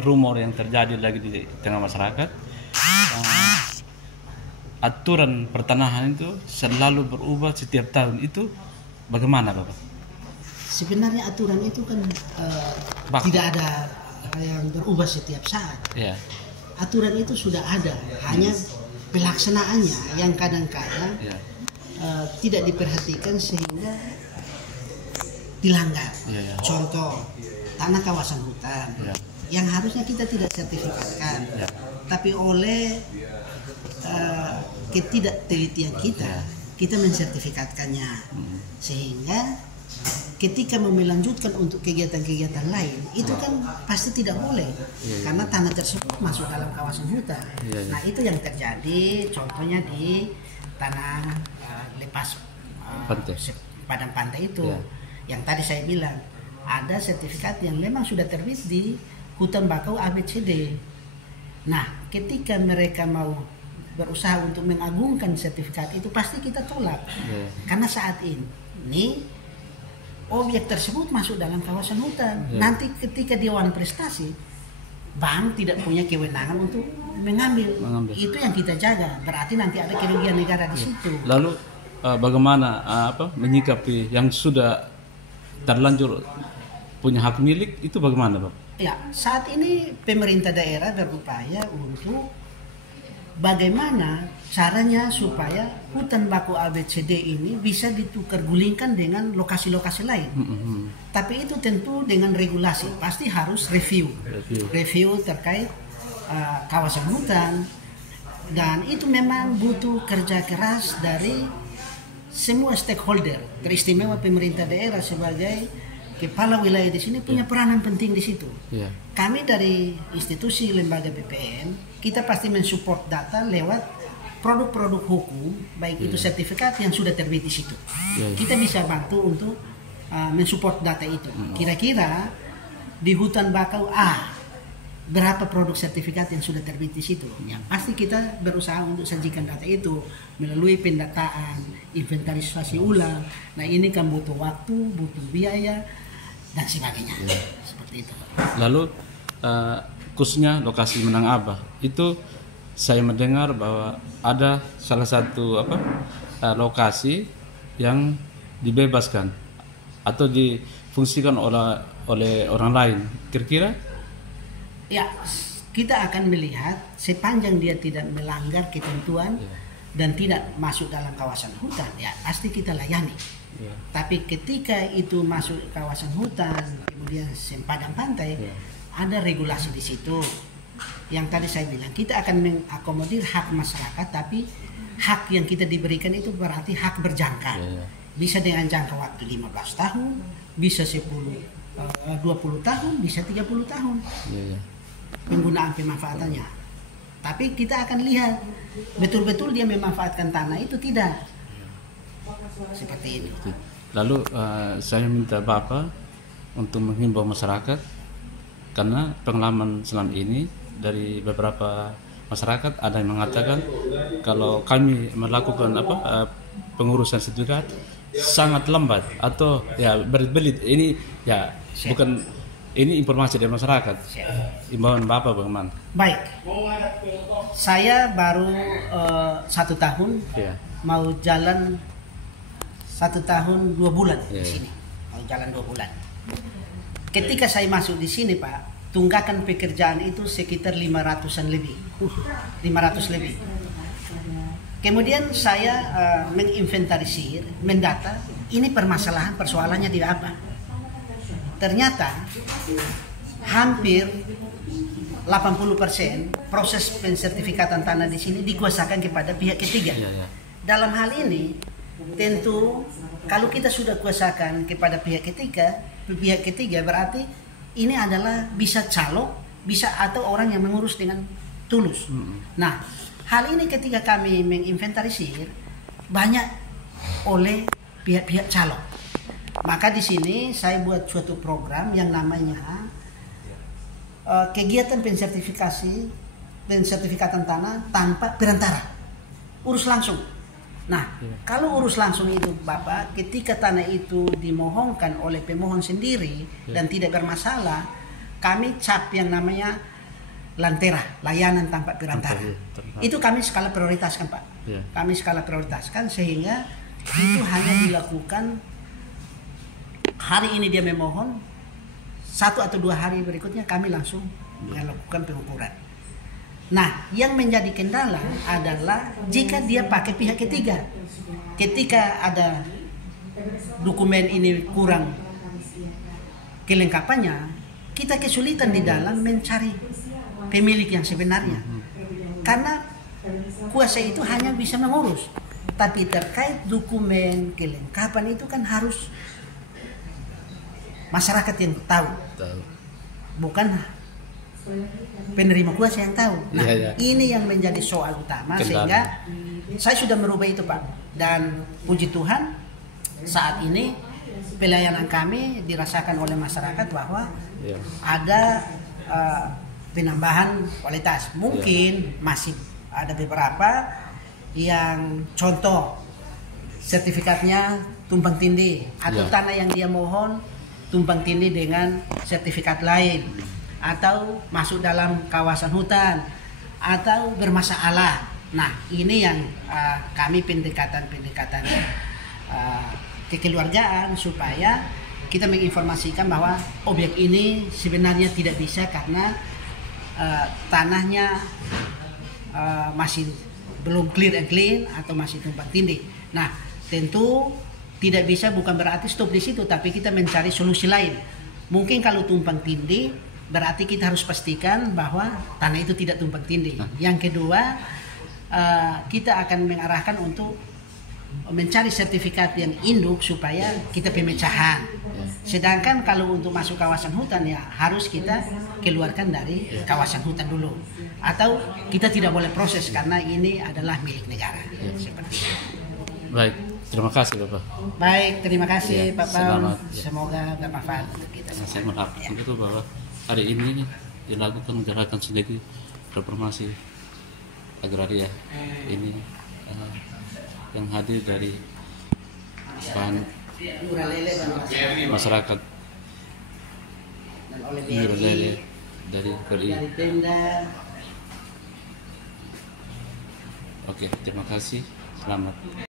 rumor yang terjadi lagi di tengah masyarakat, aturan pertanahan itu selalu berubah setiap tahun. Itu bagaimana, Bapak? Sebenarnya aturan itu kan tidak ada yang berubah setiap saat. Ya. Aturan itu sudah ada, hanya pelaksanaannya yang kadang-kadang tidak diperhatikan sehingga dilanggar. Contoh, tanah kawasan hutan yang harusnya kita tidak sertifikatkan, tapi oleh ketidaktelitian kita mensertifikatkannya, sehingga ketika mau melanjutkan untuk kegiatan-kegiatan lain itu kan pasti tidak boleh karena tanah tersebut masuk dalam kawasan hutan. Nah, itu yang terjadi contohnya di tanah lepas padang pantai itu yang tadi saya bilang ada sertifikat yang memang sudah terbit di hutan bakau ABCD. Nah, ketika mereka mau berusaha untuk mengagungkan sertifikat itu pasti kita tolak karena saat ini objek tersebut masuk dalam kawasan hutan. Nanti ketika Dewan Prestasi, bank tidak punya kewenangan untuk mengambil. Itu yang kita jaga. Berarti nanti ada kerugian negara di situ. Lalu bagaimana menyikapi yang sudah terlanjur punya hak milik itu bagaimana, Pak? Ya, saat ini pemerintah daerah berupaya untuk bagaimana caranya supaya hutan bakau ABCD ini bisa ditukar gulingkan dengan lokasi-lokasi lain. Tapi itu tentu dengan regulasi, pasti harus review terkait kawasan hutan, dan itu memang butuh kerja keras dari semua stakeholder, teristimewa pemerintah daerah sebagai kepala wilayah di sini punya peranan penting di situ. Kami dari institusi lembaga BPN kita pasti mensupport data lewat produk-produk hukum, baik itu sertifikat yang sudah terbit di situ. Kita bisa bantu untuk mensupport data itu. Kira-kira di hutan bakau berapa produk sertifikat yang sudah terbit di situ? Ya, pasti kita berusaha untuk sajikan data itu melalui pendataan, inventarisasi ulang. Nah, ini kan butuh waktu, butuh biaya dan sebagainya. Seperti itu. Lalu khususnya lokasi Menang Abah itu saya mendengar bahwa ada salah satu lokasi yang dibebaskan atau difungsikan oleh orang lain. Kira-kira? Ya, kita akan melihat sepanjang dia tidak melanggar ketentuan dan tidak masuk dalam kawasan hutan, ya pasti kita layani. Tapi ketika itu masuk kawasan hutan, kemudian sempadan pantai, ada regulasi di situ. Yang tadi saya bilang, kita akan mengakomodir hak masyarakat, tapi hak yang kita diberikan itu berarti hak berjangka. Bisa dengan jangka waktu 15 tahun, bisa 20 tahun, bisa 30 tahun. Penggunaan pemanfaatannya. Tapi kita akan lihat betul-betul dia memanfaatkan tanah itu tidak. Seperti ini. Lalu saya minta Bapak untuk menghimbau masyarakat, karena pengalaman selama ini dari beberapa masyarakat ada yang mengatakan kalau kami melakukan pengurusan sertifikat sangat lambat atau ya berbelit. Ini ya bukan, ini informasi dari masyarakat. Imbauan Bapak bagaimana? Baik, saya baru 1 tahun, mau jalan 1 tahun 2 bulan di sini, mau jalan 2 bulan. Ketika saya masuk di sini, Pak, tunggakan pekerjaan itu sekitar 500-an lebih, 500 lebih. Kemudian saya menginventarisir, mendata, ini persoalannya di apa. Ternyata hampir 80% proses pensertifikatan tanah di sini dikuasakan kepada pihak ketiga. Dalam hal ini, tentu kalau kita sudah kuasakan kepada pihak ketiga berarti ini adalah bisa calo, bisa atau orang yang mengurus dengan tulus. Nah, hal ini ketika kami menginventarisir banyak oleh pihak-pihak calo. Maka di sini saya buat suatu program yang namanya kegiatan pensertifikatan tanah tanpa perantara. Urus langsung. Nah, kalau urus langsung itu Bapak, ketika tanah itu dimohonkan oleh pemohon sendiri dan tidak bermasalah, kami cap yang namanya lantera, layanan tanpa perantara. Itu kami skala prioritaskan, Pak. Kami skala prioritaskan sehingga itu hanya dilakukan hari ini dia memohon, 1 atau 2 hari berikutnya kami langsung melakukan pengukuran. Nah, yang menjadi kendala adalah jika dia pakai pihak ketiga. Ketika ada dokumen ini kurang kelengkapannya, kita kesulitan di dalam mencari pemilik yang sebenarnya. Karena kuasa itu hanya bisa mengurus, tapi terkait dokumen kelengkapan itu kan harus masyarakat yang tahu, bukan penerima kuasa yang tahu. Nah, ini yang menjadi soal utama. Sehingga saya sudah merubah itu, Pak. Dan puji Tuhan saat ini pelayanan kami dirasakan oleh masyarakat bahwa ada penambahan kualitas. Mungkin masih ada beberapa yang contoh sertifikatnya tumpang tindih atau tanah yang dia mohon tumpang tindih dengan sertifikat lain, atau masuk dalam kawasan hutan, atau bermasalah. Nah, ini yang kami pendekatan kekeluargaan supaya kita menginformasikan bahwa objek ini sebenarnya tidak bisa karena tanahnya masih belum clear and clean atau masih tumpang tindih. Nah, tentu tidak bisa bukan berarti stop di situ, tapi kita mencari solusi lain. Mungkin kalau tumpang tindih berarti kita harus pastikan bahwa tanah itu tidak tumpang tindih. Yang kedua, kita akan mengarahkan untuk mencari sertifikat yang induk supaya kita pemecahan. Sedangkan kalau untuk masuk kawasan hutan ya harus kita keluarkan dari kawasan hutan dulu, atau kita tidak boleh proses karena ini adalah milik negara. Seperti itu. Baik, terima kasih Bapak. Baik, terima kasih Pak Pam. Selamat. Semoga bermanfaat untuk kita. Saya mengharapkan itu bahwa hari ini dilakukan gerakan sendiri reformasi agraria ini yang hadir dari masyarakat Lele dari PRI. Oke, terima kasih. Selamat.